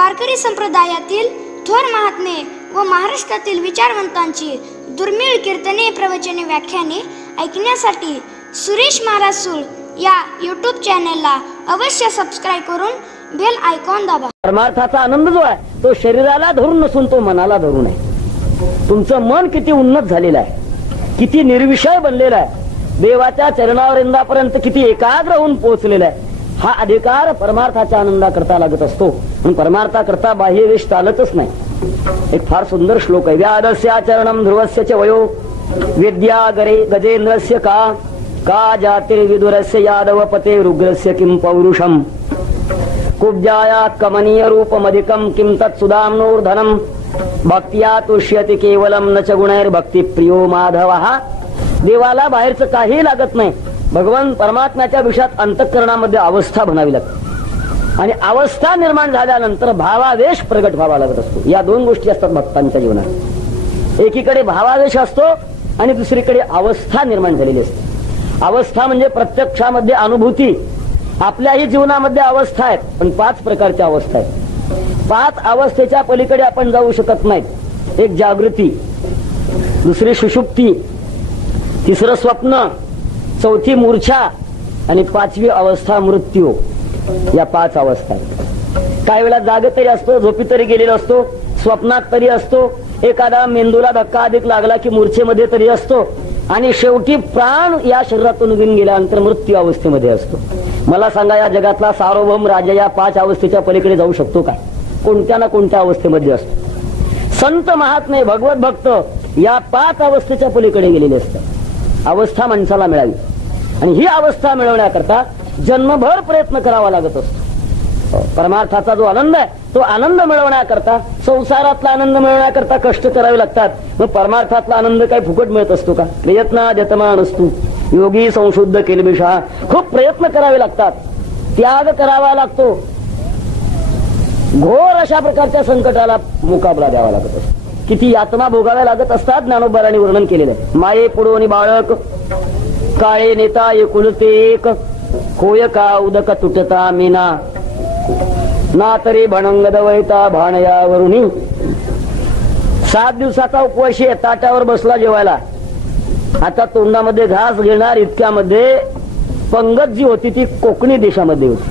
वारकरी संप्रदायातील थोर महात्मे व महाराष्ट्रातील विचारवंतांची दुर्मिळ कीर्तने, प्रवचने, व्याख्याने ऐकण्यासाठी सुरेश महाराज सूळ या यूट्यूब चॅनलला अवश्य सबस्क्राईब करून बेल आयकॉन दाबा. परमार्थाचा आनंद जो आहे तो शरीराला धरून नसून तो मनाला धरून आहे. तुमचं मन किती उन्नत झालेलं आहे, किती निर्विषय बनलेला आहे, देवाच्या चरणावरिंदापर्यंत किती एकाग्र होऊन पोहोचलेला आहे, हा अधिकार परमार्थाच्या आनंदाकरता लागत असतो. पण परमार्थाकरता बाह्य वेश चालतच नाही. एक फार सुंदर श्लोक आहे. व्यादस्य चरणम ध्रुवस्य च वयो विद्या गजेंद्रस्य का जातिर्विदुरस्य यादवपते रुग्रस्य किं पौरुषम कुब्जाया कमनीय रूपमधिकं किं तत्सुदाम्नोर्धनम भक्त्या तुष्यति केवलम न च गुणैर्भक्ती प्रियो माधवः. देवाला बाहेरचं काही लागत नाही. भगवान परमात्म्याच्या विषयात अंतःकरणामध्ये अवस्था बनावी लागते आणि अवस्था निर्माण झाल्यानंतर भावावेश प्रगट व्हावा लागत असतो. या दोन गोष्टी असतात भक्तांच्या जीवनात. एकीकडे भावावेश असतो आणि दुसरीकडे अवस्था निर्माण झालेली असते. अवस्था म्हणजे प्रत्यक्षामध्ये अनुभूती. आपल्याही जीवनामध्ये अवस्था आहेत, पण 5 प्रकारच्या अवस्था आहेत. 5 अवस्थेच्या पलीकडे आपण जाऊ शकत नाहीत. एक जागृती, दुसरी सुषुप्ती, तिसरं स्वप्न, चौथी मूर्छा आणि 5वी अवस्था मृत्यू. या 5 अवस्था आहेत. काही वेळा जागे तरी असतो, झोपी तरी गेलेला असतो, स्वप्नात तरी असतो, एखादा मेंदूला धक्का अधिक लागला की मूर्छेमध्ये तरी असतो आणि शेवटी प्राण या शरीरातून निघून गेल्यानंतर मृत्यू अवस्थेमध्ये असतो. मला सांगा, या जगातला सार्वभौम राजा या 5 अवस्थेच्या पलीकडे जाऊ शकतो काय? कोणत्या ना कोणत्या अवस्थेमध्ये असतो. संत महात्मे भगवत भक्त या 5 अवस्थेच्या पलीकडे गेलेले असतात. अवस्था माणसाला मिळावी आणि ही अवस्था मिळवण्याकरता जन्मभर प्रयत्न करावा लागत असतो. परमार्थाचा जो आनंद आहे तो आनंद मिळवण्याकरता, संसारातला आनंद मिळवण्याकरता कष्ट करावे लागतात. मग परमार्थातला आनंद काही फुकट मिळत असतो का? प्रयत्न जतमान असतो योगी संशुद्ध केलबिषा. खूप प्रयत्न करावे लागतात, त्याग करावा लागतो, घोर अशा प्रकारच्या संकटाला मुकाबला द्यावा लागत असतो. किती यातना भोगाव्या लागत असतात ज्ञानोबारांनी वर्णन केलेलं आहे. माये पुढोनी बाळक काळे नेता एकुलते एक होय का उदक तुटता मीना ना तरी भणंग दवैता भाणयावरुणी. 7 दिवसाचा उपवाशी आहे, ताटावर बसला जेवायला. आता तोंडामध्ये घास घेणार इतक्यामध्ये पंगत जी होती ती कोकणी देशामध्ये होती.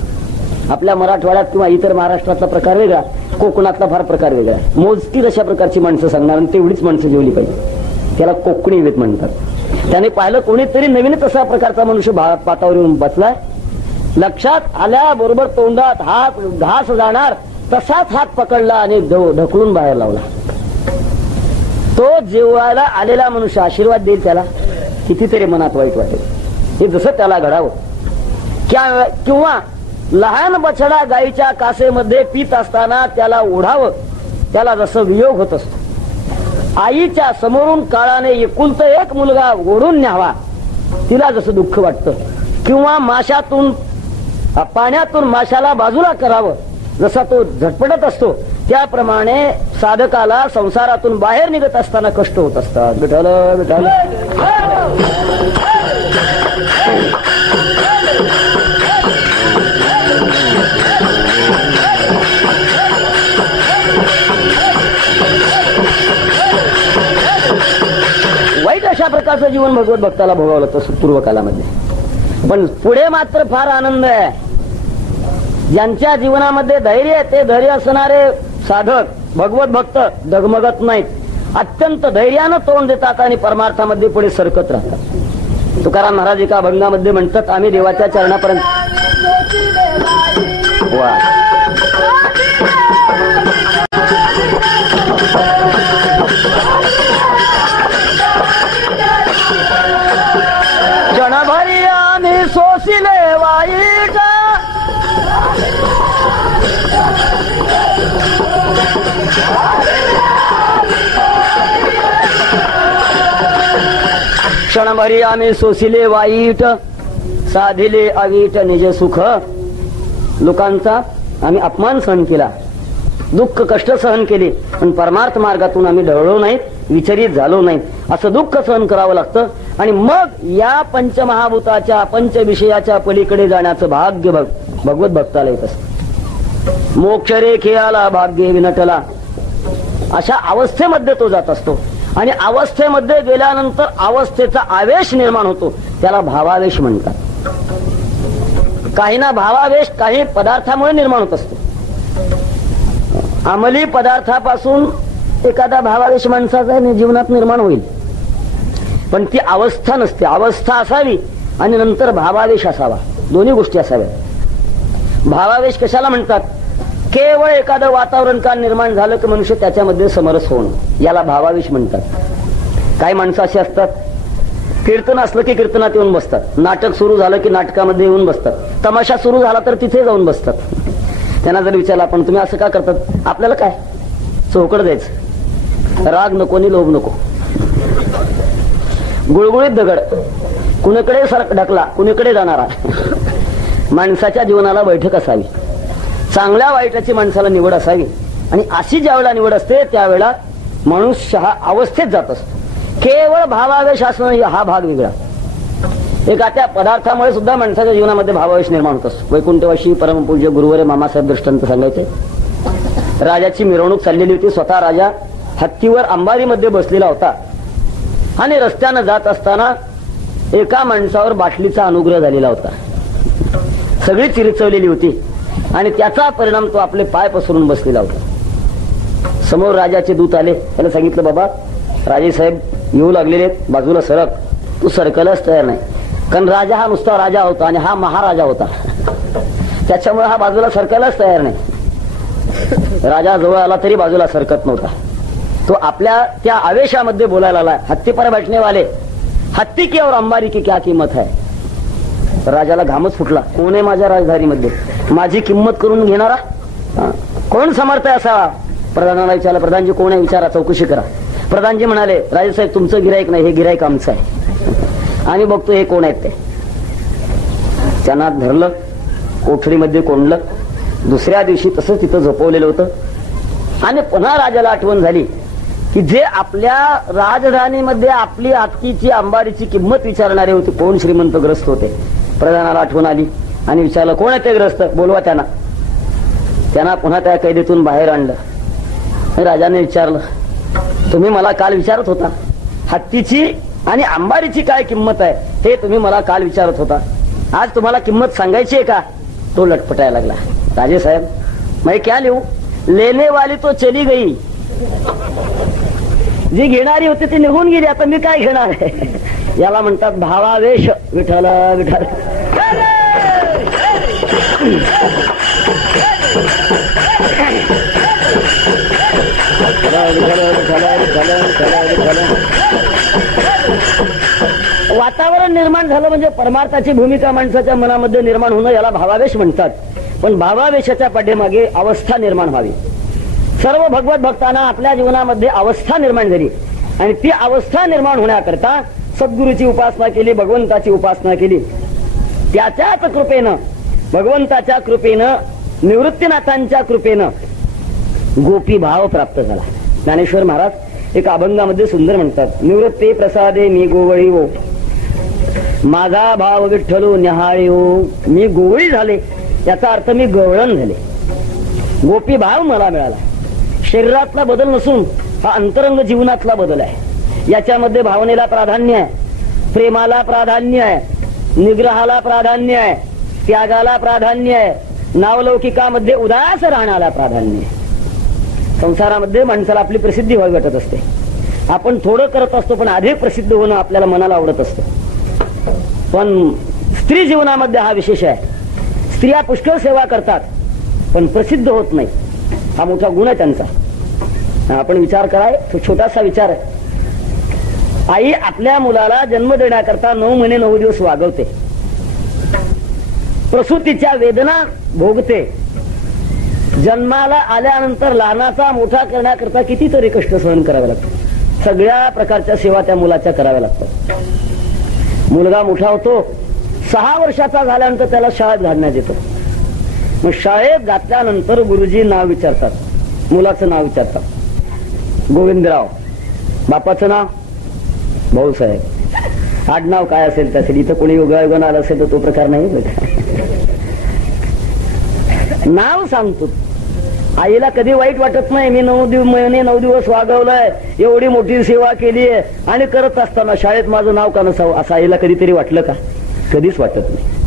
आपल्या मराठवाड्यात किंवा इतर महाराष्ट्रातला प्रकार वेगळा, कोकणातला फार प्रकार वेगळा. मोजकी अशा प्रकारची माणसं सांगणार आणि तेवढीच माणसं जेवली पाहिजे. त्याला कोकणी वेद म्हणतात. त्याने पाहिलं कोणीतरी नवीनच असा प्रकारचा मनुष्य पातावर येऊन बसलाय. लक्षात आल्याबरोबर तोंडात हात घास जाणार तसाच हात पकडला आणि ढकलून बाहेर लावला. तो जेवायला आलेला मनुष्य आशीर्वाद देईल त्याला, कितीतरी मनात वाईट वाटेल. हे जसं त्याला घडावं. किंवा लहान बछडा गाईच्या कासेमध्ये पीत असताना त्याला ओढावं, त्याला जसं वियोग होत असतो. आईच्या समोरून काळाने एकुलता एक मुलगा ओढून न्यावा, तिला जसं दुःख वाटतं. किंवा माशातून पाण्यातून माशाला बाजूला करावं, जसा तो झटपटत असतो, त्याप्रमाणे साधकाला संसारातून बाहेर निघत असताना कष्ट होत असतात. विठ्ठल विठ्ठल. वाईट अशा प्रकारचं जीवन भगवत भक्ताला भोगावं लागतं पूर्वकालामध्ये. पण पुढे मात्र फार आनंद आहे. ज्यांच्या जीवनामध्ये धैर्य आहे ते धैर्य असणारे साधक भगवत भक्त डगमगत नाहीत. अत्यंत धैर्यानं तोंड देतात आणि परमार्थामध्ये पुढे सरकत राहतात. तुकाराम महाराज एका अभंगामध्ये म्हणतात, आम्ही देवाच्या चरणापर्यंत क्षणभरी आम्ही सोसिले वाईट क्षणभरी आम्ही सोसिले वाईट साधिले अवीट निज सुख. लोकांचा आम्ही अपमान सहन केला, दुःख कष्ट सहन केले, पण परमार्थ मार्गातून आम्ही ढळलो नाहीत, विचलित झालो नाहीत. असं दुःख सहन करावं लागतं आणि मग या पंचमहाभूताच्या पंचविषयाच्या पलीकडे जाण्याचं भाग्य भगवत भक्ताला येत असतं. मोक्षरेखेयाला भाग्ये विनटला, अशा अवस्थेमध्ये तो जात असतो. आणि अवस्थेमध्ये गेल्यानंतर अवस्थेचा आवेश निर्माण होतो, त्याला भावावेश म्हणतात. काही ना भावावेश काही पदार्थामुळे निर्माण होत असतो. अंमली पदार्थापासून एखादा भावावेश माणसाचा जीवनात निर्माण होईल, पण ती अवस्था नसते. अवस्था असावी आणि नंतर भावावेश असावा, दोन्ही गोष्टी असाव्या. भावावेश कशाला म्हणतात? केवळ एखादं वातावरण काल निर्माण झालं की मनुष्य त्याच्यामध्ये समरस होणं, याला भावावेश म्हणतात. काही माणसं अशी असतात, कीर्तन असलं की कीर्तनात येऊन बसतात, नाटक सुरू झालं की नाटकामध्ये येऊन बसतात, तमाशा सुरू झाला तर तिथे जाऊन बसतात. त्यांना जर विचारलं आपण तुम्ही असं का करतात, आपल्याला काय चौकड द्यायचं, राग नको आणि लोभ नको. गुळगुळीत दगड, कुणीकडे ढकला कुणीकडे जाणारा. माणसाच्या जीवनाला बैठक असावी, चांगल्या वाईटाची माणसाला निवड असावी. आणि अशी ज्या वेळेला निवड असते त्यावेळेला मनुष्य हा अवस्थेत जात असतो. केवळ भावावेश असणं हा भाग वेगळा. एका त्या पदार्थामुळे सुद्धा माणसाच्या जीवनामध्ये भावावेश निर्माण होत असतो. वैकुंठवाशी परमपूज्य गुरुवरे मामासाहेब दृष्टांत सांगायचे. राजाची मिरवणूक चाललेली होती, स्वतः राजा हत्तीवर अंबारीमध्ये बसलेला होता आणि रस्त्यानं जात असताना एका माणसावर बाटलीचा अनुग्रह झालेला होता. सगळी चिरचवलेली होती आणि त्याचा परिणाम तो आपले पाय पसरून बसलेला होता. समोर राजाचे दूत आले, त्याला सांगितलं बाबा राजे साहेब येऊ लागलेले, बाजूला सरक. तू सरकलच तयार नाही, कारण राजा हा नुसता राजा होता आणि हा महाराजा होता, त्याच्यामुळे हा बाजूला सरकायलाच तयार नाही. राजा जवळ आला तरी बाजूला सरकत नव्हता. तो आपल्या त्या आवेशामध्ये बोलायला आला, हत्ती पर बैठने वाले, हत्ती की और अंबारी की क्या किंमत है. राजाला घामच फुटला. कोण आहे माझ्या राजधानीमध्ये माझी किंमत करून घेणारा, कोण समर्थ आहे असा. प्रधानाला विचारलं, प्रधानजी कोण आहे विचारा, चौकशी करा. प्रधानजी म्हणाले राजेसाहेब तुमचं गिराईक नाही, हे गिराईक आमचं आहे, आणि बघतो हे कोण आहेत ते. त्यांना धरलं, कोठडीमध्ये कोंडलं. दुसऱ्या दिवशी तसंच तिथं झोपवलेलं होतं. आणि पुन्हा राजाला आठवण झाली की जे आपल्या राजधानीमध्ये आपली हत्तीची अंबारीची किंमत विचारणारे होते कोण श्रीमंत ग्रस्त होते. प्रधानाला आठवण आली आणि विचारलं कोण आहे ते ग्रस्त, बोलवा त्यांना. त्यांना पुन्हा त्या कैदेतून बाहेर आणलं. राजाने विचारलं तुम्ही मला काल विचारत होता हत्तीची आणि अंबारीची काय किंमत आहे, हे तुम्ही मला काल विचारत होता, आज तुम्हाला किंमत सांगायची आहे का. तो लटपटायला लागला. राजे साहेब मैं क्या लिहू, लेने वाली तो चली गई, जी घेणारी होती ती निघून गेली, आता मी काय घेणार आहे. याला म्हणतात भावावेश. विठ्ठल विठ्ठल. वातावरण निर्माण झालं म्हणजे परमार्थाची भूमिका माणसाच्या मनामध्ये निर्माण होणं, याला भावावेश म्हणतात. पण भावावेशाच्या पाठीमागे अवस्था निर्माण व्हावी. सर्व भगवत भक्तांना आपल्या जीवनामध्ये अवस्था निर्माण झाली आणि ती अवस्था निर्माण होण्याकरता सद्गुरूची उपासना केली, भगवंताची उपासना केली. त्याच्याच कृपेनं, भगवंताच्या कृपेनं, निवृत्तीनाथांच्या कृपेनं गोपी भाव प्राप्त झाला. ज्ञानेश्वर महाराज एक अभंगामध्ये सुंदर म्हणतात, निवृत्ती प्रसादे मी गोवळी हो, माझा भाव विठ्ठलो न्याहाळी हो. मी गोवळी झाले याचा अर्थ मी गवळण झाले. गोपी भाव मला मिळाला. शरीरातला बदल नसून हा अंतरंग जीवनातला बदल आहे. याच्यामध्ये भावनेला प्राधान्य आहे, प्रेमाला प्राधान्य आहे, निग्रहाला प्राधान्य आहे, त्यागाला प्राधान्य आहे, नावलौकिकामध्ये उदास राहण्याला प्राधान्य आहे. संसारामध्ये माणसाला आपली प्रसिद्धी व्हावी वाटत असते. आपण थोडं करत असतो पण अधिक प्रसिद्ध होणं आपल्याला मनाला आवडत असतं. पण स्त्री जीवनामध्ये हा विशेष आहे. स्त्रिया पुष्कळ सेवा करतात पण प्रसिद्ध होत नाही. हा मोठा गुण आहे त्यांचा. आपण विचार कराय, तो छोटासा विचार आहे. आई आपल्या मुलाला जन्म देण्याकरता 9 महिने 9 दिवस वागवते, प्रसूतीच्या वेदना भोगते, जन्माला आल्यानंतर लहानाचा मोठा करण्याकरता कितीतरी कष्ट सहन करावे लागतात. सगळ्या प्रकारच्या सेवा त्या मुलाच्या कराव्या लागतात. मुलगा मोठा होतो, 6 वर्षाचा झाल्यानंतर त्याला शाळेत घालण्यात येतो. मग शाळेत घातल्यानंतर गुरुजी नाव विचारतात, मुलाचं नाव विचारतात, गोविंदराव. बापाचं नाव भाऊसाहेब. आडनाव काय असेल त्यासाठी, इथं कोणी योगायोगानं आलं असेल तर तो प्रकार नाही. नाव सांगतो, आईला कधी वाईट वाटत नाही. मी 9 दिवस वागवलंय, एवढी मोठी सेवा केली आहे, आणि करत असताना शाळेत माझं नाव का नसावं असं आईला कधीतरी वाटलं का? कधीच वाटत नाही.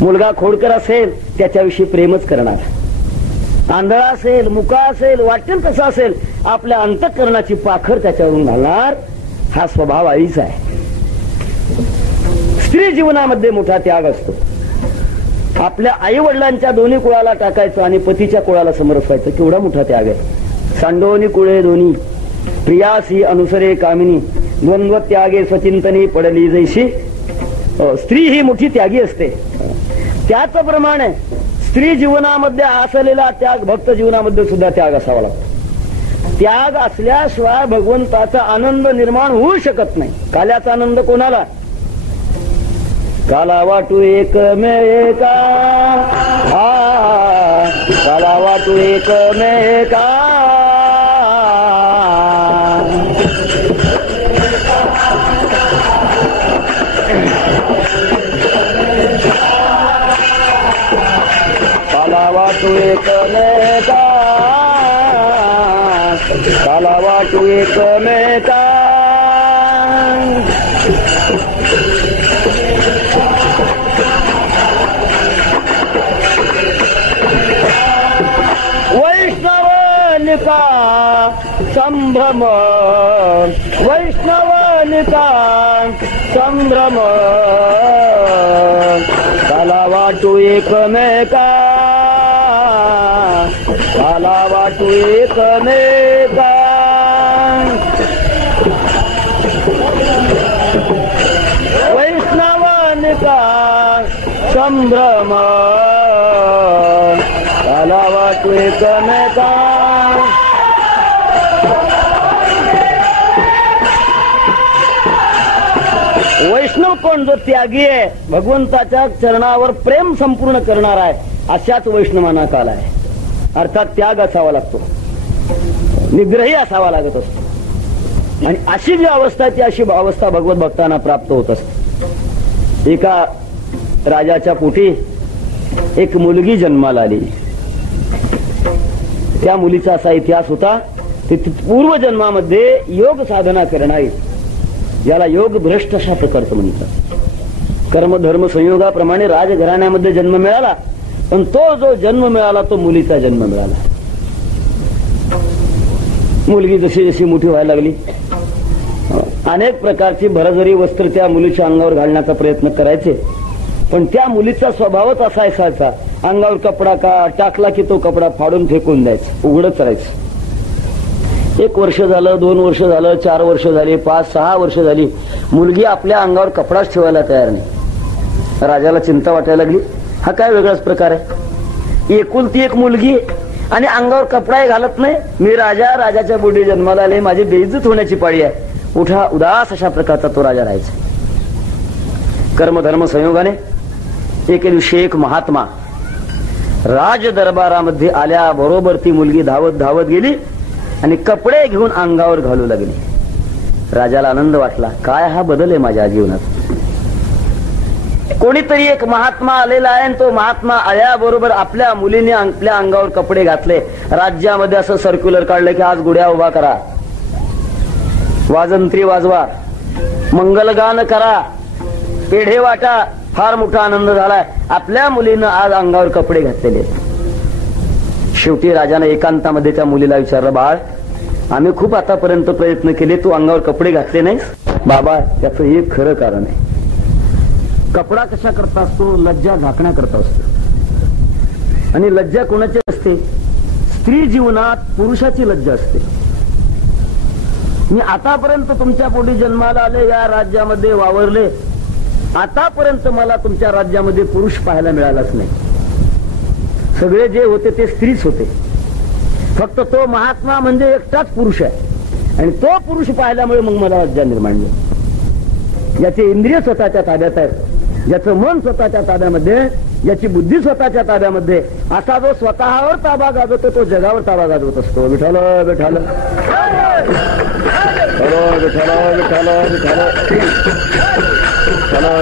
मुलगा खोडकर असेल त्याच्याविषयी प्रेमच करणार, आंधळा असेल, मुका असेल, वाटेल तसा असेल, आपल्या अंतःकरणाची पाखर त्याच्यावरून घालणार. हा स्वभाव आईचा आहे. स्त्री जीवनामध्ये मोठा त्याग असतो. आपल्या आई वडिलांच्या दोन्ही कुळाला टाकायचं आणि पतीच्या कुळाला समरसायचं, केवढा मोठा त्याग आहे. सांडोनी कुळे दोन्ही प्रियासी अनुसरे कामिनी द्वंद्व त्यागे स्वचिंतनी पडली जैशी. स्त्री ही मोठी त्यागी असते. त्याचप्रमाणे स्त्री जीवनामध्ये असलेला त्याग भक्त जीवनामध्ये सुद्धा त्याग असावा लागतो. त्याग असल्याशिवाय भगवंताचा आनंद निर्माण होऊ शकत नाही. काल्याचा आनंद कोणाला? काला वाटू एकमेका, काला वाटू एकमेका. काला वाटू एकमेका, काला वाटू एकमेका. वैष्णवनिका संभ्रम, वैष्णवनिका संभ्रम. काला वाटू एकमेका, काला वाटू एकमेका. वैष्णवनिका संभ्रम, काला वाटू एकमेका. वैष्णव कोण? जो त्यागी आहे, भगवंताच्या चरणावर प्रेम संपूर्ण करणार आहे, अशाच वैष्णवांना काल आहे. अर्थात त्याग असावा लागतो, निग्रही असावा लागत असतो. आणि अशी जी अवस्था आहे ती अशी अवस्था भगवत भक्तांना प्राप्त होत असते. एका राजाच्या पोटी एक मुलगी जन्माला आली. त्या मुलीचा असा इतिहास होता, ती पूर्वजन्मामध्ये योग साधना करणारी, याला योग भ्रष्ट अशा प्रकारचं म्हणतात. कर्मधर्म संयोगाप्रमाणे राजघराण्यामध्ये जन्म मिळाला, पण तो जो जन्म मिळाला तो मुलीचा जन्म मिळाला. मुलगी जशी जशी मोठी व्हायला लागली, अनेक प्रकारची भरजरी वस्त्र त्या मुलीच्या अंगावर घालण्याचा प्रयत्न करायचे, पण त्या मुलीचा स्वभावच असा असायचा, अंगावर कपडा का टाकला की तो कपडा फाडून फेकून द्यायचा, उघडच राहायचं. 1 वर्ष झालं, 2 वर्ष झालं, 4 वर्ष झाली, 5-6 वर्ष झाली, मुलगी आपल्या अंगावर कपडाच ठेवायला तयार नाही. राजाला चिंता वाटायला लागली, हा काय वेगळाच प्रकार आहे. एकुलती एक मुलगी आणि अंगावर कपडाही घालत नाही. मी राजाच्या बुडी जन्माला आले, माझी बेइज्जत होण्याची पाळी आहे. उठा उदास अशा प्रकारचा तो राजा राहायचा. कर्मधर्म संयोगाने एके दिवशी एक महात्मा राज दरबारामध्ये आल्याबरोबर ती मुलगी धावत धावत गेली आणि कपडे घेऊन अंगावर घालू लागली. राजाला आनंद वाटला, काय हा बदल आहे माझ्या जीवनात. कोणीतरी एक महात्मा आलेला आहे, तो महात्मा आल्याबरोबर आपल्या मुलीने आपल्या अंगावर कपडे घातले. राज्यामध्ये असं सर्क्युलर काढलं की आज गुड्या उभा करा, वाजंत्री वाजवा, मंगलगान करा, पेढे वाटा. फार मोठा आनंद झालाय. आपल्या मुलीनं आज अंगावर कपडे घातलेले. शेवटी राजाने एकांतामध्ये त्या मुलीला विचारलं, बाळ, आम्ही खूप आतापर्यंत प्रयत्न केले, तू अंगावर कपडे घातले नाहीस. बाबा, त्याचं एक खरं कारण आहे. कपडा कशा करता असतो? लज्जा झाकण्या करता असतो. आणि लज्जा कोणाची असते? स्त्री जीवनात पुरुषाची लज्जा असते. मी आतापर्यंत तुमच्या पोटी जन्माला आले, या राज्यामध्ये वावरले, आतापर्यंत मला तुमच्या राज्यामध्ये पुरुष पाहायला मिळालाच नाही. सगळे जे होते ते स्त्रीच होते. फक्त तो महात्मा म्हणजे एकटाच पुरुष आहे, आणि तो पुरुष पाहिल्यामुळे मग मला लज्जा निर्माण झाली. ज्याचे इंद्रिय स्वतःच्या ताब्यात आहेत, ज्याचं मन स्वतःच्या ताब्यामध्ये, ज्याची बुद्धी स्वतःच्या ताब्यामध्ये, असा जो स्वतःवर ताबा गाजवतो तो जगावर ताबा गाजवत असतो. विठ्ठल विठ्ठल विठ्ठल विठ्ठल विठ्ठल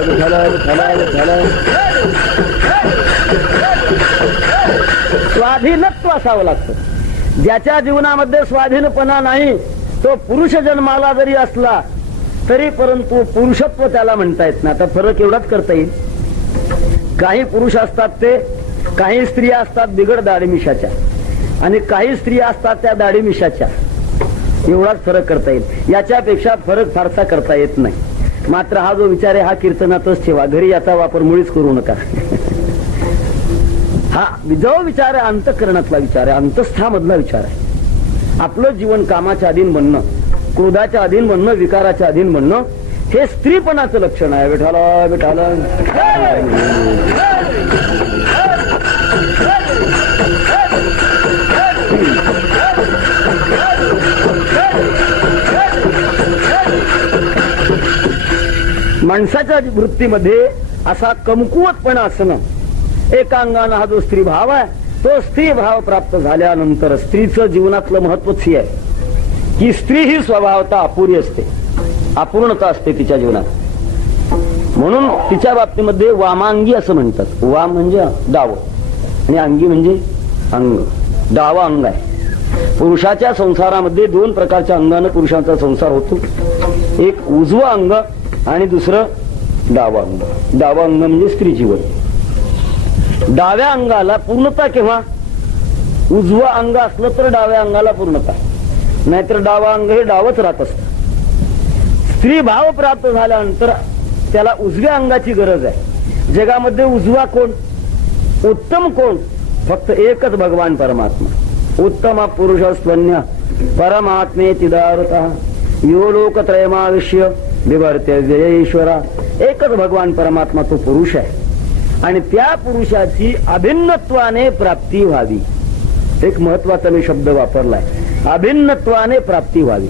विठ्ठल विठ्ठल विठ्ठल विठ्ठल. स्वाधीनत्व असावं लागतं. ज्याच्या जीवनामध्ये स्वाधीनपणा नाही तो पुरुष जन्माला जरी असला तरी परंतु पुरुषत्व त्याला म्हणता येत नाही. आता फरक एवढाच करता येईल, काही पुरुष असतात ते, काही स्त्रिया असतात बिगड दाढी-मिशाच्या आणि काही स्त्रिया असतात त्या दाढी-मिशाच्या. एवढाच फरक करता येईल, याच्यापेक्षा फरक फारसा करता येत नाही. मात्र हा जो विचार आहे हा कीर्तनातच ठेवा, घरी याचा वापर मुळीच करू नका. हा जो विचार आहे अंतःकरणातला विचार आहे, अंतःस्थामधला विचार आहे. आपलं जीवन कामाच्या अधीन बनणं, क्रोधाच्या अधीन बनणं, विकाराच्या अधीन बनणं हे स्त्रीपणाचं लक्षण आहे. विठाला विठाला माणसाच्या वृत्तीमध्ये असा कमकुवतपणा असणं, एका अंगानं हा जो स्त्री भाव आहे तो स्त्री भाव प्राप्त झाल्यानंतर स्त्रीचं जीवनातलं महत्वच हे आहे की स्त्री ही स्वभावता अपुरी असते, अपूर्णता असते तिच्या जीवनात. म्हणून तिच्या बाबतीमध्ये वामांगी असं म्हणतात. वाम म्हणजे डाव आणि अंगी म्हणजे अंग. डावा अंग आहे. पुरुषाच्या संसारामध्ये दोन प्रकारच्या अंगानं पुरुषांचा संसार होतो, एक उजवं अंग आणि दुसरं डावा अंग. डावा अंग म्हणजे स्त्री जीवन. डाव्या अंगाला पूर्णता केव्हा? उजवं अंग असलं तर डाव्या अंगाला पूर्णता, नाहीतर डावा अंग हे डावच राहत असत. स्त्री भाव प्राप्त झाल्यानंतर त्याला उजव्या अंगाची गरज आहे. जगामध्ये उजवा कोण, उत्तम कोण? फक्त एकच भगवान परमात्मा. उत्तम पुरुषस्त्वन्य परमात्मे चिदारतः यो लोकत्रयमाविष्य विवर्त्य व्ययेश्वरा. एकच भगवान परमात्मा तो पुरुष आहे आणि त्या पुरुषाची अभिन्नत्वाने प्राप्ती व्हावी. एक महत्वाचा मी शब्द वापरलाय, अभिन्नत्वाने प्राप्ती व्हावी.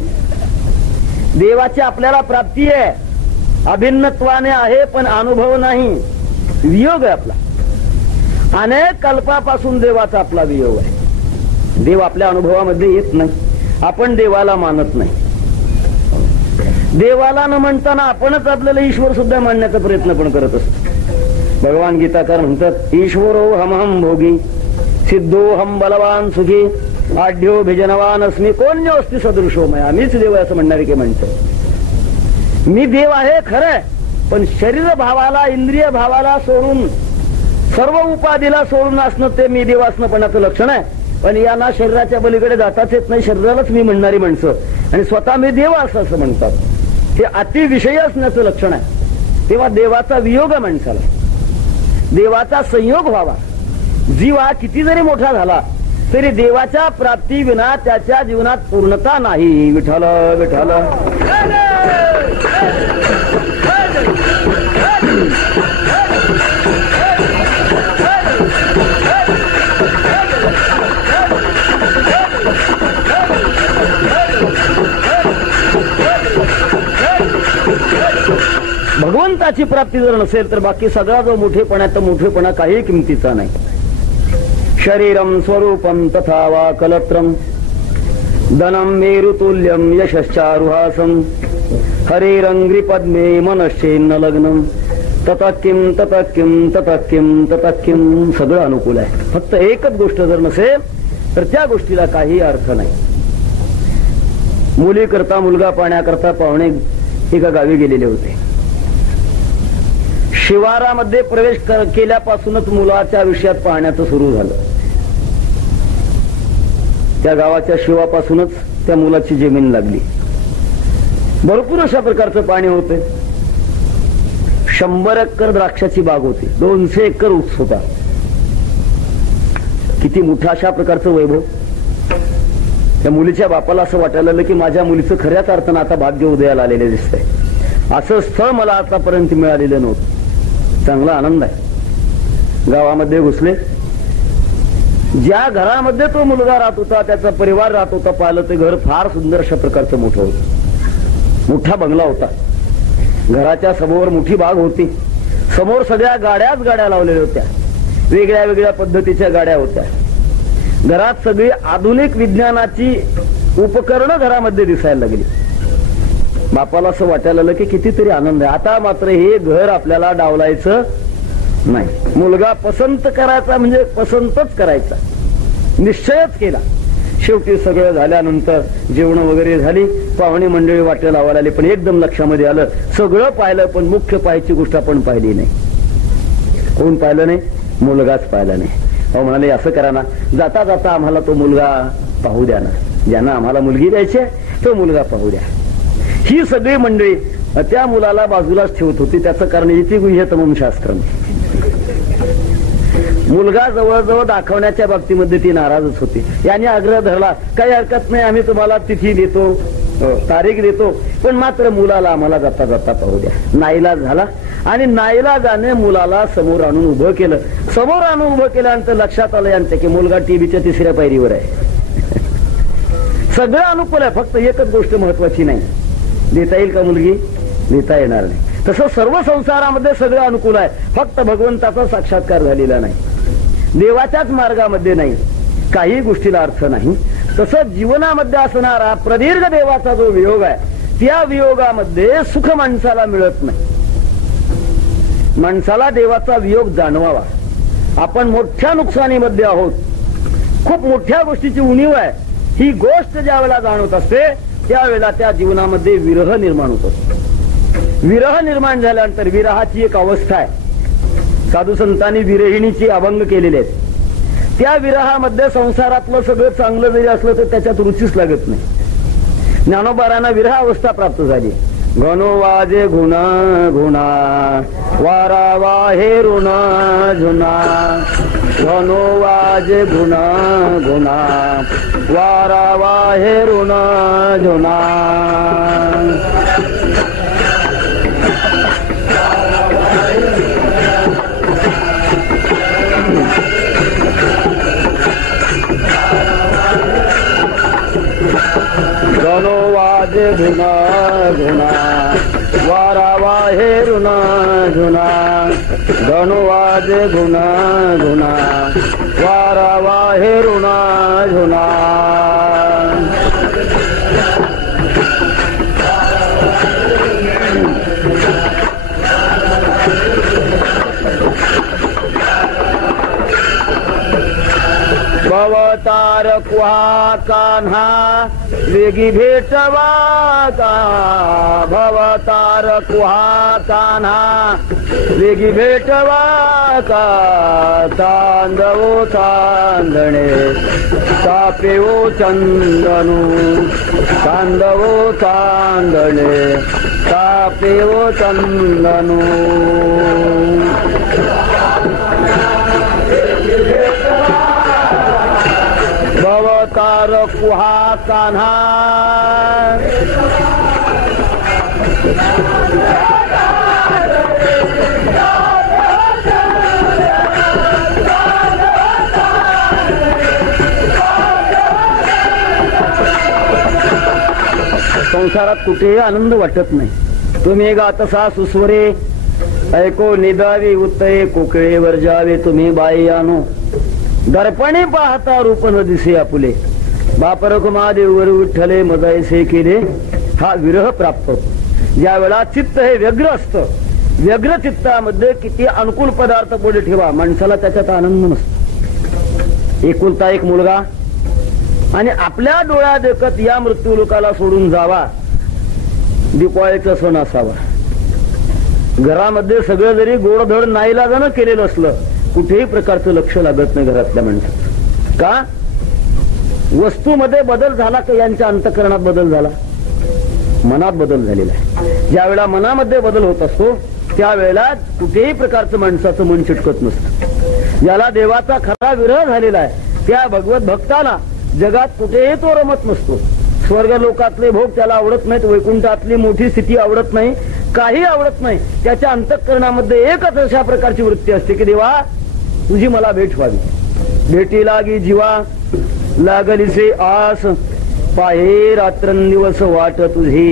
देवाची आपल्याला प्राप्ती आहे, अभिन्नत्वाने आहे, पण अनुभव नाही, वियोग आहे आपला. अनेक कल्पापासून देवाचा आपला वियोग आहे. देव आपल्या अनुभवामध्ये येत नाही, आपण देवाला मानत नाही. देवाला न म्हणताना आपणच आपल्याला ईश्वर सुद्धा मानण्याचा प्रयत्न पण करत असतो. भगवान गीताकार म्हणतात, ईश्वरो हमहम भोगी सिद्धो हम बलवान सुखी आढ्यो भिजनवान अस्मी कोण्योस्ति सदृशो मया. मीच देव असं म्हणणारे की म्हणतो. मी देव आहे खरंय, पण शरीर भावाला, इंद्रिय भावाला सोडून, सर्व उपाधीला सोडून असणं ते मी देव असणंपणाचं लक्षण आहे. पण यांना शरीराच्या पलीकडे जाताच येत नाही, शरीरालाच मी म्हणणारी माणसं आणि स्वतः मी देव असं म्हणतात. हे अतिविषयी असण्याचं लक्षण आहे. तेव्हा देवाचा वियोग माणसाला, देवाचा संयोग व्हावा. जीव हा किती जरी मोठा झाला तरी देवाच्या प्राप्ती विना त्याच्या जीवनात पूर्णता नाही. विठ्ठल विठ्ठल. भगवंताची प्राप्ती जर नसेल तर बाकी सगळा जो मोठेपणा तो मोठेपणा काही किमतीचा नाही. शरीरम स्वरूपम तथा वा कलत्रम धनम मेरुतुल्यम यशश्चारुहासम हरिरंग्री पद्मे मनश्चेन्न लग्नम ततकिम ततकिम ततकिम ततकिम. सगळं अनुकूल आहे, फक्त एकच गोष्ट जर नसेल तर त्या गोष्टीला काही अर्थ नाही. मुली करता मुलगा पाहण्याकरता पाहुणे एका गावी गेलेले होते. शिवारामध्ये प्रवेश केल्यापासूनच मुलाच्या विषयात पाहण्याचं सुरू झालं. त्या गावाच्या शिवापासूनच त्या मुलाची जमीन लागली. भरपूर अशा प्रकारचं पाणी होते. 100 एकर द्राक्षाची बाग होती, 200 एकर ऊस होता. किती मोठा अशा प्रकारचं वैभव. त्या मुलीच्या बापाला असं वाटायला लागलं की माझ्या मुलीचं खऱ्याच अर्थानं आता भाग्य उदयाला आलेले दिसतंय. असं स्थळ मला आतापर्यंत मिळालेलं नव्हतं. चांगला आनंद आहे. गावामध्ये घुसले. ज्या घरामध्ये तो मुलगा राहत होता, त्याचा परिवार राहत होता, पाहिलं ते घर फार सुंदर अशा प्रकारचं मोठं होतं. मोठा बंगला होता. घराच्या समोर मोठी बाग होती. समोर सगळ्या गाड्याच गाड्या लावलेल्या होत्या. वेगळ्या वेगळ्या पद्धतीच्या गाड्या होत्या. घरात सगळी आधुनिक विज्ञानाची उपकरणं घरामध्ये दिसायला लागली. बापाला असं वाटायला लागलं की कितीतरी आनंद आहे. आता मात्र हे घर आपल्याला डावलायचं नाही. मुलगा पसंत करायचा म्हणजे पसंतच करायचा, निश्चयच केला. शेवटी सगळं झाल्यानंतर जेवण वगैरे झाली, पाहुणे मंडळी वाटेल लावायला आली, पण एकदम लक्षामध्ये आलं सगळं पाहिलं पण मुख्य पाहायची गोष्ट आपण पाहिली नाही. कोण पाहिलं नाही? मुलगाच पाहिला नाही. अहो म्हणाले असं करा ना, जाता जाता आम्हाला तो मुलगा पाहू द्या ना, ज्यांना आम्हाला मुलगी द्यायची तो मुलगा पाहू द्या. ही सगळी मंडळी त्या मुलाला बाजूलाच ठेवत होती. त्याचं कारण इति गुह्यतमं शास्त्रम. मुलगा जवळजवळ दाखवण्याच्या बाबतीमध्ये ती नाराजच होती. याने आग्रह धरला, काही हरकत नाही, आम्ही तुम्हाला तिथी देतो, तारीख देतो, पण मात्र मुलाला आम्हाला जाता जाता पाहू द्या. नाईलाज झाला आणि नाईलाजाने मुलाला समोर आणून उभं केलं. समोर आणून उभं केल्यानंतर लक्षात आलं यांचं की मुलगा टीव्हीच्या 3ऱ्या पायरीवर आहे. सगळं अनुकूल आहे, फक्त एकच गोष्ट महत्वाची नाही, देता येईल का मुलगी? देता येणार नाही. तसं सर्व संसारामध्ये सगळं अनुकूल आहे, फक्त भगवंताचा साक्षात्कार झालेला नाही, देवाच्याच मार्गामध्ये नाही, काही गोष्टीला अर्थ नाही. तसं जीवनामध्ये असणारा प्रदीर्घ देवाचा जो वियोग आहे, त्या वियोगामध्ये सुख माणसाला मिळत नाही. माणसाला देवाचा वियोग जाणवावा. आपण मोठ्या नुकसानीमध्ये आहोत, खूप मोठ्या गोष्टीची उणीव आहे, ही गोष्ट ज्या वेळेला जाणवत असते त्यावेळेला त्या जीवनामध्ये विरह निर्माण होतो. विरह निर्माण झाल्यानंतर विरहाची एक अवस्था आहे. साधू संतांनी विरहिणीची अभंग केलेले आहेत. त्या विरहामध्ये संसारातलं सगळं चांगलं जरी असलं तर त्याच्यात रुचीच लागत नाही. ज्ञानोबारांना विरह अवस्था प्राप्त झाली. घनो वाजे गुणा गुणा वारा वाहे ऋण झुना, घनो वाजे गुणा गुणा वारा वाहे ऋण झुना. घनो वाजे गुणा गुणा वारा वाहे ऋण झुना, घनो वाजे गुणा गुणा वारा वाहे ऋण झुना. भवतार कुहा कान्हा वेगी भेटवा का, भवतार कुहा कान्हा वेगी भेटवा का. चांदवो चांदणे तापेवो चंदनू, चांदवो चांदणे तापेवो चंदनू. भवतार कुहा कान्हा संसारात कुठेही आनंद वाटत नाही. तुम्ही गात सा सुस्वरे ऐको निदावी उत्तये, कोकिळेवर जावे तुम्ही बाई आणो, दर्पणे पाहता रूप न दिसे आपुले, बापरक महादेवर विठ्ठले मजायसे केले. हा विरह प्राप्त होतो. ज्या वेळा चित्त हे व्यग्र असतं, व्यग्र चित्तामध्ये किती अनुकूल पदार्थ पुढे ठेवा, माणसाला त्याच्यात आनंद नसतो. एकुलता एक मुलगा आणि आपल्या डोळ्यात देखत या मृत्यू लोकाला सोडून जावा, दिपाळीचा सण असावा. घरामध्ये सगळं जरी गोडधड नाईलाजानं केलेलं असलं, कुठेही प्रकारचं लक्ष लागत नाही घरातल्या माणसाचं. का? वस्तूमध्ये बदल झाला का यांच्या अंतःकरणात बदल झाला? मनात बदल झालेला आहे. ज्या वेळेला मनामध्ये बदल होत असतो त्यावेळेला कुठेही प्रकारचं माणसाचं मन चिटकत नसतं. ज्याला देवाचा खरा विरह झालेला आहे त्या भगवत भक्ताला जगात कुठेही तो रमत नसतो. स्वर्ग लोकातले भोग त्याला आवडत नाहीत, वैकुंठातली मोठी स्थिती आवडत नाही, काही आवडत नाही. त्याच्या अंतःकरणामध्ये एकच अशा प्रकारची वृत्ती असते की देवा तुझी मला भेट व्हावी. भेटी लागी जीवा लागलीसे आस, पाहे रात्रंदिवस वाट तुझी.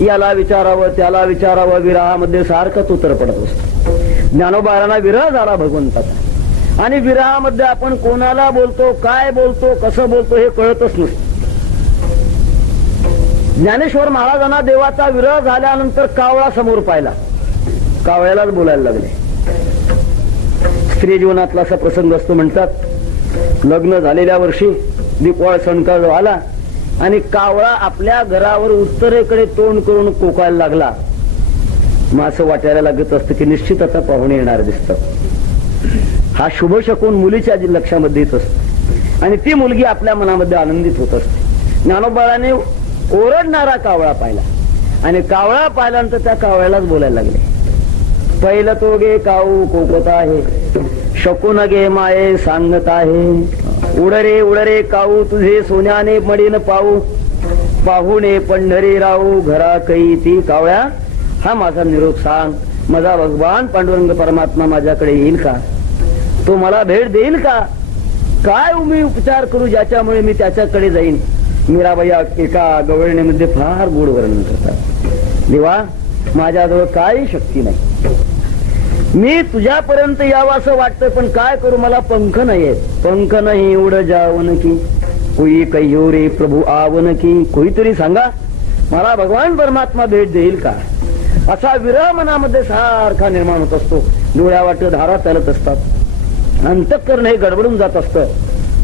याला विचारावं त्याला विचारावं, विरहामध्ये सारखंच उतर पडत असतो. ज्ञानोबारांना विरह झाला भगवंताचा, आणि विरहामध्ये आपण कोणाला बोलतो, काय बोलतो, कसं बोलतो हे कळतच नसतं. ज्ञानेश्वर महाराजांना देवाचा विरह झाल्यानंतर कावळा समोर पाहिला, कावळ्यालाच बोलायला लागले. स्त्री जीवनातला असा प्रसंग असतो. म्हणतात लग्न झालेल्या वर्षी दीपवाळ सणकाळ आला आणि कावळा आपल्या घरावर उत्तरेकडे तोंड करून कोकायला लागला. मग असं वाटायला लागत असतं की निश्चित आता पाहुणे येणार दिसतात. हा शुभ शकून मुलीच्या लक्षामध्ये येत असतो आणि ती मुलगी आपल्या मनामध्ये आनंदित होत असते. ज्ञानोबाळाने ओरडणारा कावळा पाहिला आणि कावळा पाहिल्यानंतर त्या कावळ्यालाच बोलायला लागले. पहिलं तो गे काऊ कोकत आहे, शकून गे माये सांगत आहे. उडरे काऊ तुझे सोन्याने मडीन पाहू, पाहुणे पंढरी राहू घरा कै ती. कावळ्या हा माझा निरोप सांग, माझा भगवान पांडुरंग परमात्मा माझ्याकडे येईल का? तो मला भेट देईल का? काय मी उपचार करू ज्याच्यामुळे मी त्याच्याकडे जाईन? मीराबाई एका गवळणीमध्ये फार गोड वर्णन करतात. देवा माझ्याजवळ काही शक्ती नाही, मी तुझ्यापर्यंत यावं असं वाटतं, पण काय करू मला पंख नाहीये. पंख नाही उड जावन की कोई कह्यो रे प्रभू आवन की. कोणीतरी सांगा मला भगवान परमात्मा भेट देईल का? असा विरह मनामध्ये सारखा निर्माण होत असतो. डोळ्यावाट धारा चालत असतात, अंतःकरण हे गडबडून जात असतं,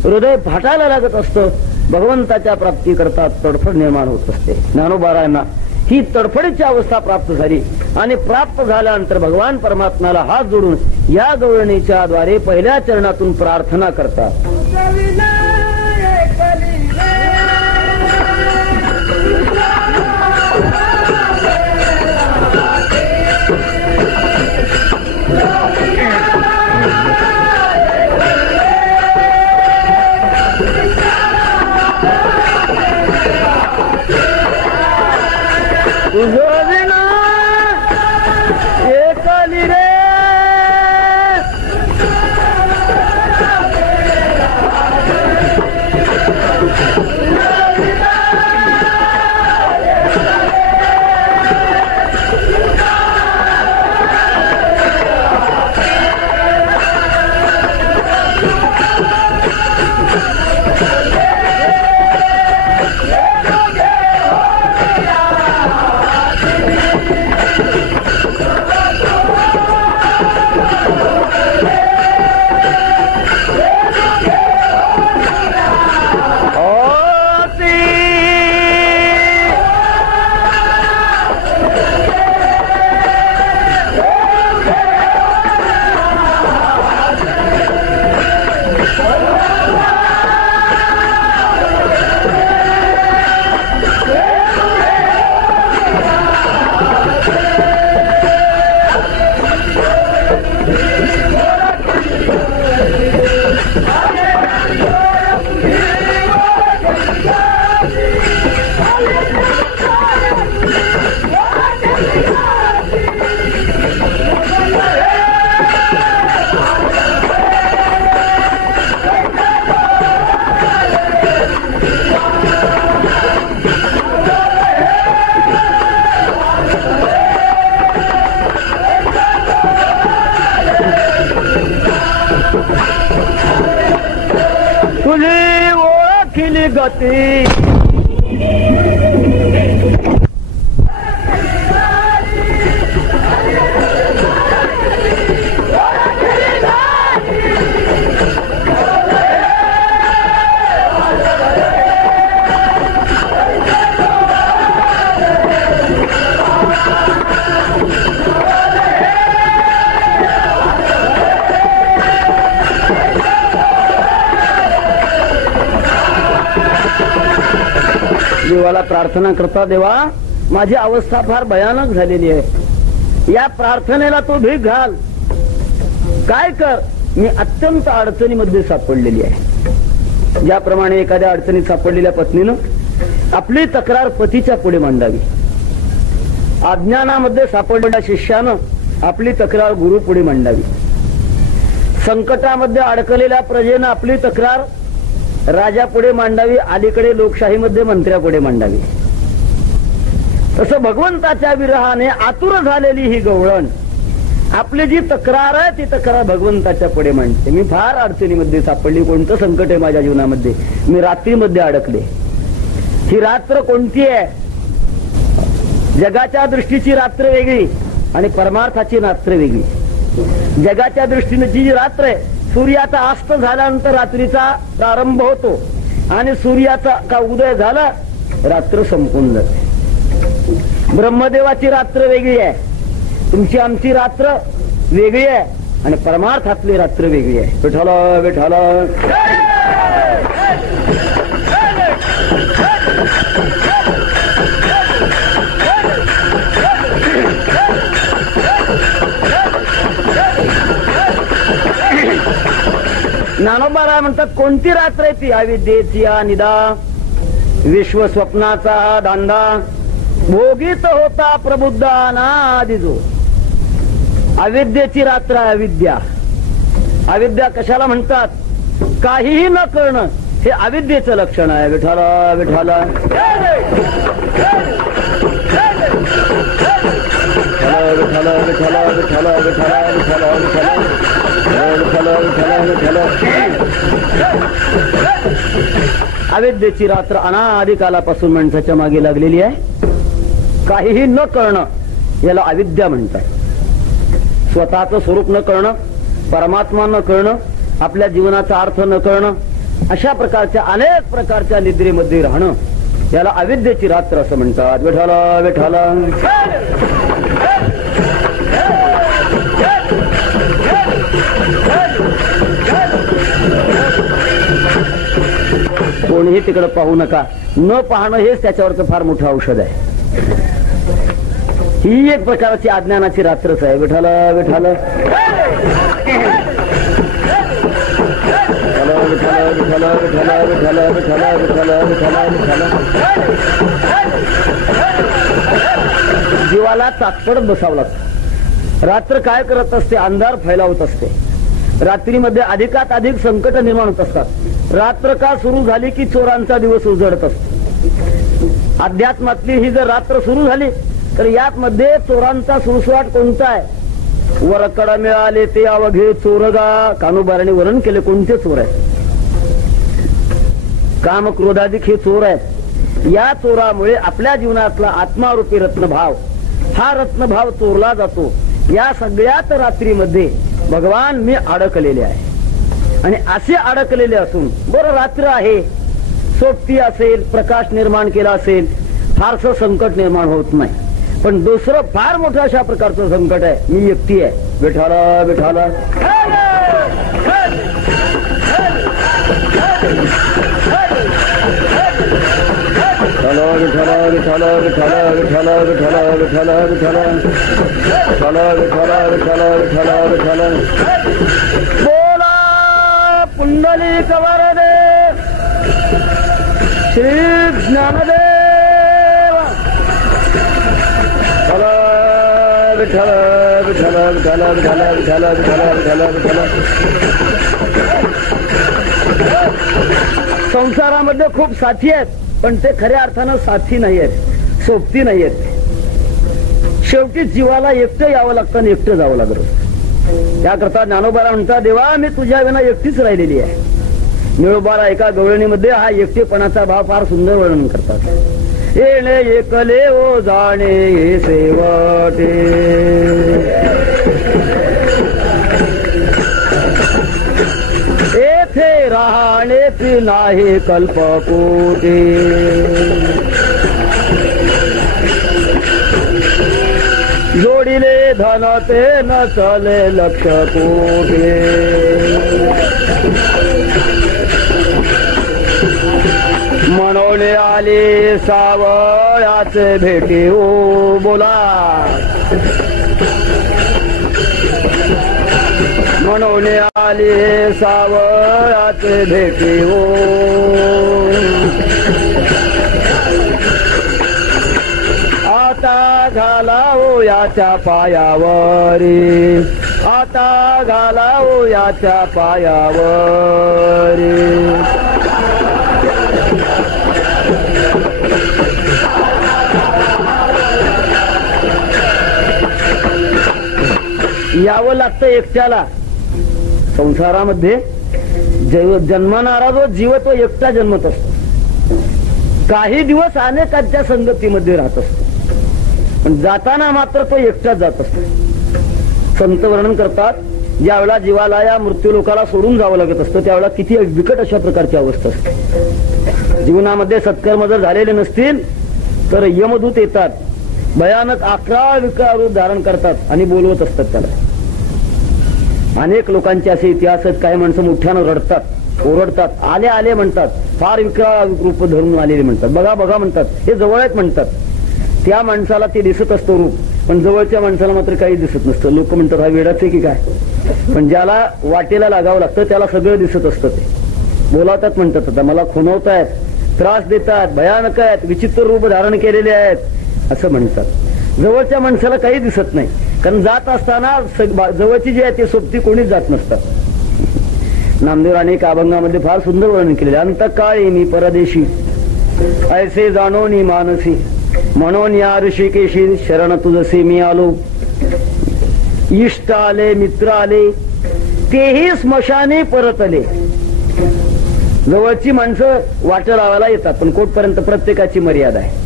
हृदय फाटायला लागत असतं. भगवंताच्या प्राप्ती करता तडफड निर्माण होत असते. ज्ञानोबारायांना ही तडफडीची अवस्था प्राप्त झाली आणि प्राप्त झाल्यानंतर भगवान परमात्म्याला हात जोडून या गवळणीच्या द्वारे पहिल्या चरणातून प्रार्थना करतात. तुझी ओळखली गती देवाला प्रार्थना करता. देवा माझी अवस्था फार भयानक झालेली आहे, या प्रार्थनेला तो भीक घाल. काय कर, मी अत्यंत अडचणीमध्ये सापडलेली आहे. ज्याप्रमाणे एखाद्या अडचणीत सापडलेल्या पत्नीनं आपली तक्रार पतीच्या पुढे मांडावी, अज्ञानामध्ये सापडलेल्या शिष्यानं आपली तक्रार गुरु पुढे मांडावी, संकटामध्ये अडकलेल्या प्रजेनं आपली तक्रार राजा पुढे मांडावी, अलीकडे लोकशाहीमध्ये मंत्र्यापुढे मांडावी. तसं भगवंताच्या विरहाने आतुर झालेली ही गवळण आपली जी तक्रार आहे ती तक्रार भगवंताच्या पुढे मांडते. मी फार अडचणीमध्ये सापडली, कोणतं संकट आहे माझ्या जीवनामध्ये, मी रात्रीमध्ये अडकले. ही रात्र कोणती आहे? जगाच्या दृष्टीची रात्र वेगळी आणि परमार्थाची रात्र वेगळी. जगाच्या दृष्टीने जी रात्र आहे, सूर्याचा अस्त झाल्यानंतर रात्रीचा प्रारंभ होतो आणि सूर्याचा का उदय झाला रात्र संपून जाते. ब्रह्मदेवाची रात्र वेगळी आहे, तुमची आमची रात्र वेगळी आहे आणि परमार्थातली रात्र वेगळी आहे. विठ्ठल विठ्ठल. ज्ञानोबा म्हणतात कोणती रात्र आहे ती? अविद्येची निदा, विश्व स्वप्नाचा दांदा, भोगीत होता प्रबुद्धानादी जो. अविद्येची रात्र आहे अविद्या. अविद्या कशाला म्हणतात? काहीही न करणं हे अविद्येचं लक्षण आहे. विठ्ठल विठ्ठल. विठ्ठल विठ्ठल विठ्ठल विठ्ठल विठ्ठल. अविद्येची रात्र अनादी कालापासून माणसाच्या मागे लागलेली आहे. काहीही न करणं याला अविद्या म्हणतात. स्वतःचं स्वरूप न करणं, परमात्मा न करणं, आपल्या जीवनाचा अर्थ न करणं, अशा प्रकारच्या अनेक प्रकारच्या निद्रेमध्ये राहणं याला अविद्येची रात्र असं म्हणतात. विठ्ठल विठ्ठल. कोणीही तिकडे पाहू नका. न पाहणं हेच त्याच्यावरचं फार मोठं औषध आहे. ही एक प्रकारची अज्ञानाची रात्रच आहे. विठ्ठल विठ्ठल. जीवाला तात्पडत बसावं लागतं. रात्र काय करत असते? अंधार फैलावत असते. रात्रीमध्ये अधिकात अधिक संकट निर्माण होत असतात. रात्र का सुरू झाली की चोरांचा दिवस उजळत असतो. अध्यात्मातली ही जर रात्र सुरू झाली तर यात मध्ये चोरांचा सुळसुळाट कोणता आहे? वरकड मिळाले ते अवघे चोरगा. कानोबाराने वर्णन केले कोणते चोर आहेत. काम क्रोधाधिक हे चोर आहेत. या चोरामुळे आपल्या जीवनातला आत्मारूपी रत्नभाव, हा रत्नभाव चोरला जातो. या सगळ्यात रात्रीमध्ये भगवान मी अडकलेले आहे आणि असे अडकलेले असून बरं रात्र आहे, सोबती असेल, प्रकाश निर्माण केला असेल, फारसं संकट निर्माण होत नाही. पण दुसरं फार मोठं अशा प्रकारचं संकट आहे, मी एकटी आहे. विठ्ठल विठ्ठल. विठ्ठल विठ्ठल विठ्ठल विठ्ठल विठ्ठल विठ्ठल विठ्ठल विठ्ठल विठ्ठल विठ्ठल विठ्ठल. बोला पुंडलिक वरदे श्री ज्ञानदेव. विठ्ठल विठ्ठल विठ्ठल विठ्ठल विठ्ठल विठ्ठल विठ्ठल विठ्ठल. संसारामध्ये खूप साथी आहेत पण ते खऱ्या अर्थानं साथी नाही आहेत, सोबती नाही आहेत. शेवटी जीवाला एकटं यावं लागतं आणि एकटं जावं लागतं. त्याकरता ज्ञानोबाला म्हणता देवा मी तुझ्या विना एकटीच राहिलेली आहे. निळोबाला एका गवळणीमध्ये हा एकटेपणाचा भाव फार सुंदर वर्णन करतात. येणे एकले ओ जाणे हे सेवटे, येथे राहणे नाही कल्पकोटी. जोडिले धन ते न चले लक्ष कोटी. म्हणून आले सावळ्याचे भेटी ओ बोला. म्हणून आले सावळ्याचे भेटी ओ. आता घाला ओ याच्या पायावरी, आता घाला ओ याच्या पायावरी. यावं लागतं एकट्याला. संसारामध्ये जन्मणारा जो जीव तो एकटा जन्मत असतो. काही दिवस अनेकांच्या संगतीमध्ये राहत असतो पण जाताना मात्र तो एकटाच जात असतो. संत वर्णन करतात ज्यावेळेला जीवाला या मृत्यू लोकाला सोडून जावं लागत असतं त्यावेळेला किती बिकट अशा प्रकारची अवस्था असते. जीवनामध्ये सत्कर्म जर झालेले नसतील तर यमदूत येतात, भयानक 11 विकार रूप धारण करतात आणि बोलवत असतात त्याला. अनेक लोकांचे असे इतिहास आहेत. काही माणसं मोठ्यानं रडतात, ओरडतात, आले आले म्हणतात, फार विकार रूप धरून आलेले म्हणतात, बघा बघा म्हणतात, हे जवळ आहेत म्हणतात. त्या माणसाला ते दिसत असतं रूप, पण जवळच्या माणसाला मात्र काही दिसत नसतं. लोक म्हणतात हा वेडाच आहे की काय, पण ज्याला वाटेला लागावं लागतं त्याला सगळं दिसत असतं. ते बोलावतात म्हणतात, आता मला खुणवतायत, त्रास देतात, भयानक आहेत, विचित्र रूप धारण केलेले आहेत असं म्हणतात. जवळच्या माणसाला काही दिसत नाही, कारण जात असताना जवळची जी आहे ती सोबती कोणीच जात नसतात. नामदेवाने एका अभंगामध्ये फार सुंदर वर्णन केलेले. अंतकाळी मी परदेशी ऐसे जाणोनी मानसी, म्हणून या ऋषिकेशी शरण तुझसे मी आलो. इष्ट आले, मित्र आले, तेही स्मशाने परतले. जवळची माणसं वाट लावायला येतात, पण कोटपर्यंत प्रत्येकाची मर्यादा आहे.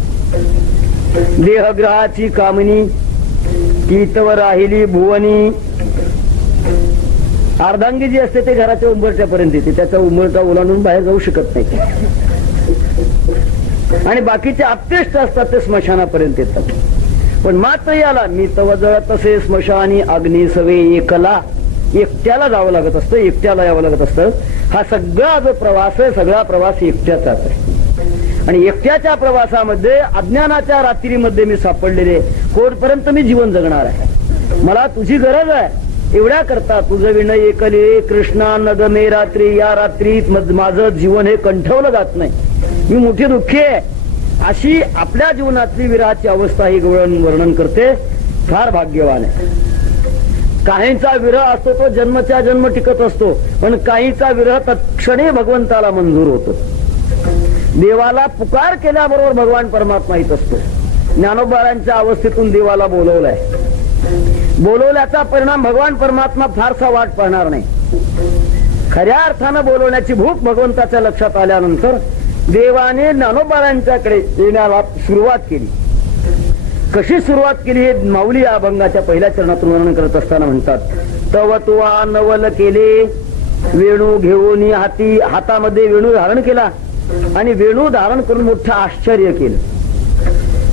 देहग्रहाची कामनी कीतव राहिली भुवनी. अर्धांगी जी असते ते घराच्या उंबरठ्यापर्यंत येते, त्याचा उंबरठा ओलांडून बाहेर जाऊ शकत नाही. आणि बाकीचे अत्यष्ट असतात ते स्मशानापर्यंत येतात. पण मात्र याला मी तव जळत असे स्मशानी अग्नी सवे एकला. एकट्याला जावं लागत असतं, एकट्याला यावं लागत असतं. हा सगळा जो प्रवास आहे सगळा प्रवास एकट्याचाच आहे. आणि एकट्याच्या प्रवासामध्ये अज्ञानाच्या रात्रीमध्ये मी सापडलेले, कोणपर्यंत मी जीवन जगणार आहे. मला तुझी गरज आहे. एवढ्या करता तुझं विनय एकले कृष्णा नगमे रात्री. या रात्रीत माझं जीवन हे कंठवलं जात नाही, मी मोठी दुःखी आहे. अशी आपल्या जीवनातली विरहाची अवस्था ही वर्णन करते. फार भाग्यवान आहे. काहींचा विरह असतो तो जन्मच्या जन्म टिकत असतो, पण काहींचा विरह तत्क्षणी भगवंताला मंजूर होतो. देवाला पुकार केल्याबरोबर भगवान परमात्मा येत असतो. ज्ञानोबारांच्या अवस्थेतून देवाला बोलवलाय. बोलवल्याचा परिणाम भगवान परमात्मा फारसा वाट पाहणार नाही. खऱ्या अर्थानं बोलवण्याची भूक भगवंताच्या लक्षात आल्यानंतर देवाने ज्ञानोबारांच्याकडे येण्याला सुरुवात केली. कशी सुरुवात केली हे माऊली या अभंगाच्या पहिल्या चरणातून वर्णन करत असताना म्हणतात. तव तुवा नवल केले वेणू घेऊन हाती. हातामध्ये वेणू धारण केला आणि वेणू धारण करून मोठं आश्चर्य केलं.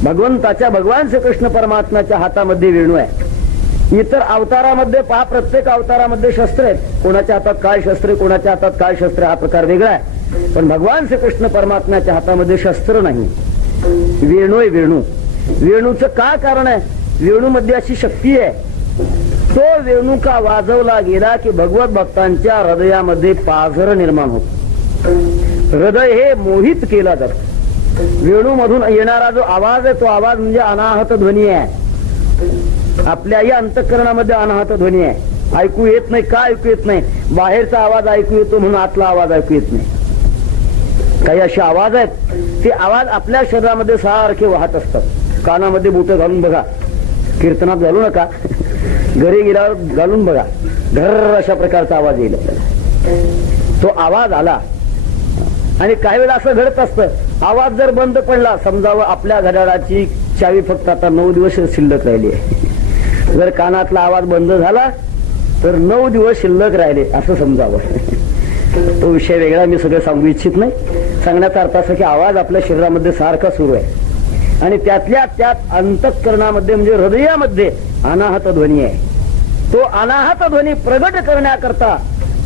भगवंताच्या भगवान श्रीकृष्ण परमात्म्याच्या हातामध्ये वेणू आहे. इतर अवतारामध्ये पहा, प्रत्येक अवतारामध्ये शस्त्र आहेत. कोणाच्या हातात काय शस्त्र, कोणाच्या हातात काय शस्त्र, हा प्रकार वेगळा आहे. पण भगवान श्रीकृष्ण परमात्म्याच्या हातामध्ये शस्त्र नाही, वेणू आहे. वेणू, वेणूचं का कारण आहे? वेणूमध्ये अशी शक्ती आहे. तो वेणू का वाजवला गेला की भगवत भक्तांच्या हृदयामध्ये पाझर निर्माण होत. हृदय हे मोहित केला जात. वेणू मधून येणारा जो आवाज आहे तो आवाज म्हणजे अनाहत ध्वनी आहे. आपल्याही अंतःकरणामध्ये अनाहत ध्वनी आहे. ऐकू येत नाही. का ऐकू येत नाही? बाहेरचा आवाज ऐकू येतो म्हणून आतला आवाज ऐकू येत नाही. काही असे आवाज आहेत, ते आवाज आपल्या शरीरामध्ये सारखे वाहत असतात. कानामध्ये बोटं घालून बघा, कीर्तनात घालू नका, घरी गेल्यावर घालून बघा, घर अशा प्रकारचा आवाज येईल आपल्याला. तो आवाज आला आणि काही वेळा असं घडत असतं, आवाज जर बंद पडला समजावं आपल्या घड्याळाची चावी फक्त आता 9 दिवस शिल्लक राहिली आहे. जर कानातला आवाज बंद झाला तर 9 दिवस शिल्लक राहिले असं समजावं. तो विषय वेगळा, मी सगळं सांगू इच्छित नाही. सांगण्याचा अर्थ असा की आवाज आपल्या शरीरामध्ये सारखा सुरू आहे आणि त्यातल्या त्यात अंतःकरणामध्ये म्हणजे हृदयामध्ये अनाहत ध्वनी आहे. तो अनाहत ध्वनी प्रगट करण्याकरता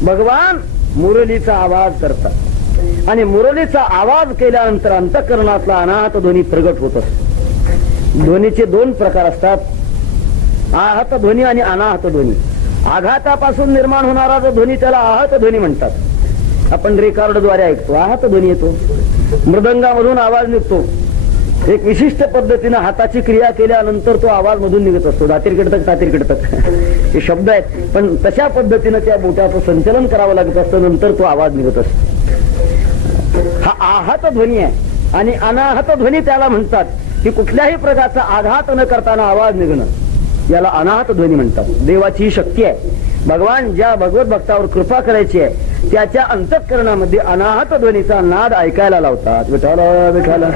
भगवान मुरलीचा आवाज करतात आणि मुरलीचा आवाज केल्यानंतर अंतःकरणातला अनाहत ध्वनी प्रगट होत असतो. ध्वनीचे 2 प्रकार असतात, आहत ध्वनी आणि अनाहत ध्वनी. आघातापासून निर्माण होणारा जो ध्वनी त्याला आहत ध्वनी म्हणतात. आपण रेकॉर्डद्वारे ऐकतो, आहत ध्वनी येतो. मृदंगामधून आवाज निघतो. एक विशिष्ट पद्धतीने हाताची क्रिया केल्यानंतर तो आवाज मधून निघत असतो. दातीर किडतक तातीर किडतक हे शब्द आहेत, पण तशा पद्धतीने त्या बोटाचं संचलन करावं लागत असतं, नंतर तो आवाज निघत असतो. हा आहत ध्वनी आहे. आणि अनाहत ध्वनी त्याला म्हणतात की कुठल्याही प्रकारचा आघात न करताना आवाज निघणं, याला अनाहत ध्वनी म्हणतात. देवाची ही शक्ती आहे. भगवान ज्या भगवत भक्तावर कृपा करायची आहे त्याच्या अंतःकरणामध्ये अनाहत ध्वनीचा नाद ऐकायला लावतात. विठाला विठाला